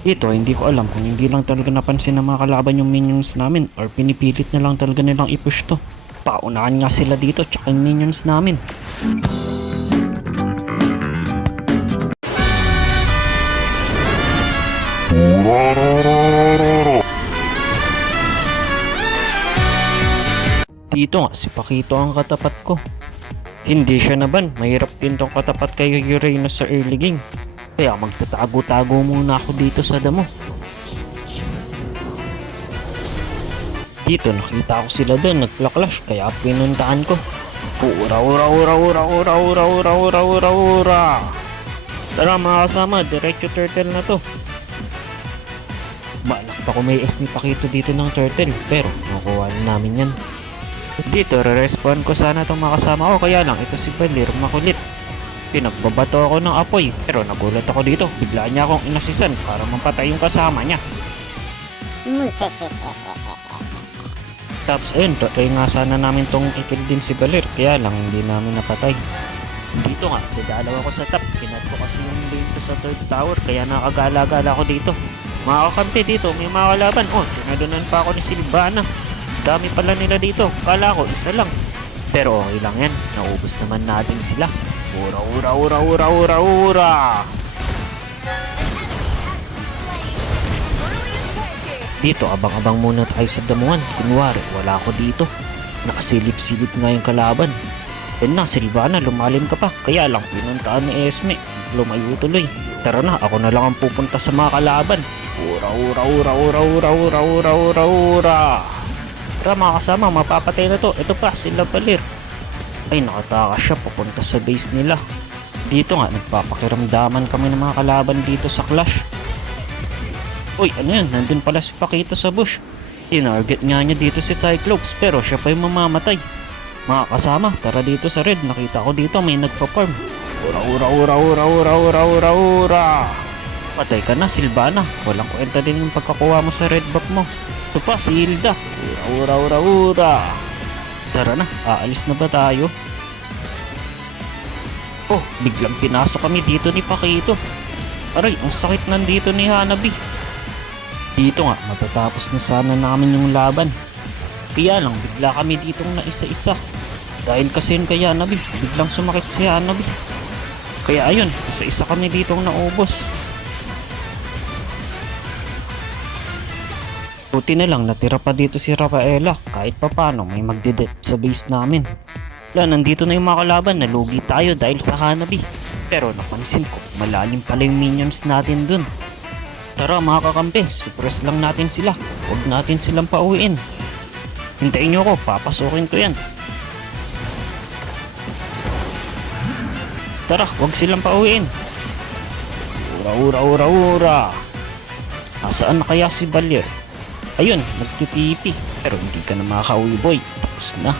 Dito, hindi ko alam kung hindi lang talaga napansin ng mga kalaban yung minions namin or pinipilit na lang talaga nilang i-push to. Paunahan nga sila dito tsaka yung minions namin. Dito nga, si Pakito ang katapat ko. Hindi siya naban, mahirap din tong katapat kay Uranus sa early game. Kaya magtatago-tago muna ako dito sa damo. Dito nakita ko sila doon nagklaklash kaya pinuntaan ko. Ura ura ura ura ura ura ura ura ura ura. Tara mga kasama, diretso turtle na to. Balak pa ko may S ni Pakito dito ng turtle pero nakuha na namin yan. Dito re-respawn ko sana itong mga kasama ko kaya lang ito si Balir makulit. Pinagbabato ako ng apoy pero nagulat ako dito. Bigla niya akong inasisan para mampatay yung kasama niya. Tapos ayun, try nga sana namin tong ikil din si Balir kaya lang hindi namin napatay. Dito nga, dadalaw ako sa top. Kinat ko kasi yung lane ko sa third tower kaya nakagala-gala ako dito. Mga kakampi dito, may mga kalaban. Oh, tinadunan pa ako ni Sylvana. Dami pala nila dito. Kala ko isa lang. Pero okay lang yan. Naubos naman natin sila. Ura ura ura ura ura ura. Dito abang-abang muna tayo sa damuhan. Kunwari wala ako dito. Nakasilip-silip nga yung kalaban. Yan na Sylvana, lumalim ka pa. Kaya lang pinuntaan ni Esme. Lumayo tuloy. Tara na, ako na lang ang pupunta sa mga kalaban. Ura ura ura ura ura ura ura ura ura. Tara mga kasama, mapapatay na to. Ito pa, sila Balir. Ay nakatakas siya papunta sa base nila. Dito nga nagpapakiramdaman kami ng mga kalaban dito sa clash. Uy ano yan, nandun pala si Pakito sa bush. Tinarget nga niya dito si Cyclops pero siya pa yung mamamatay. Mga kasama, tara dito sa red. Nakita ko dito may nagpa-farm. Ura ura ura ura ura ura ura ura. Patay ka na Sylvana. Walang kwenta din yung pagkakuha mo sa red buff mo. Ito pa si Hilda. Ura ura ura ura. Tara na, aalis na ba tayo? Oh, biglang pinasok kami dito ni Pakito. Aray, ang sakit nandito ni Hanabi. Dito nga, matatapos na sana namin yung laban. Kaya lang, bigla kami ditong na isa-isa. Dahil kasi yun kay Hanabi, biglang sumakit si Hanabi. Kaya ayun, isa-isa kami ditong naubos. Buti na lang natira pa dito si Rafaela kahit papano may magdedep sa base namin. Wala, nandito na yung mga kalaban, nalugi tayo dahil sa Hanabi. Pero napansin ko, malalim pala yung minions natin dun. Tara mga kakampi, suppress lang natin sila. Huwag natin silang pauwiin. Hintayin nyo ako, papasukin ko yan. Tara, huwag silang pauwiin. Ura ura ura ura. Nasaan na kaya si Balir? Ayun, nagtitipi. Pero hindi ka na makakauwi boy. Tapos na.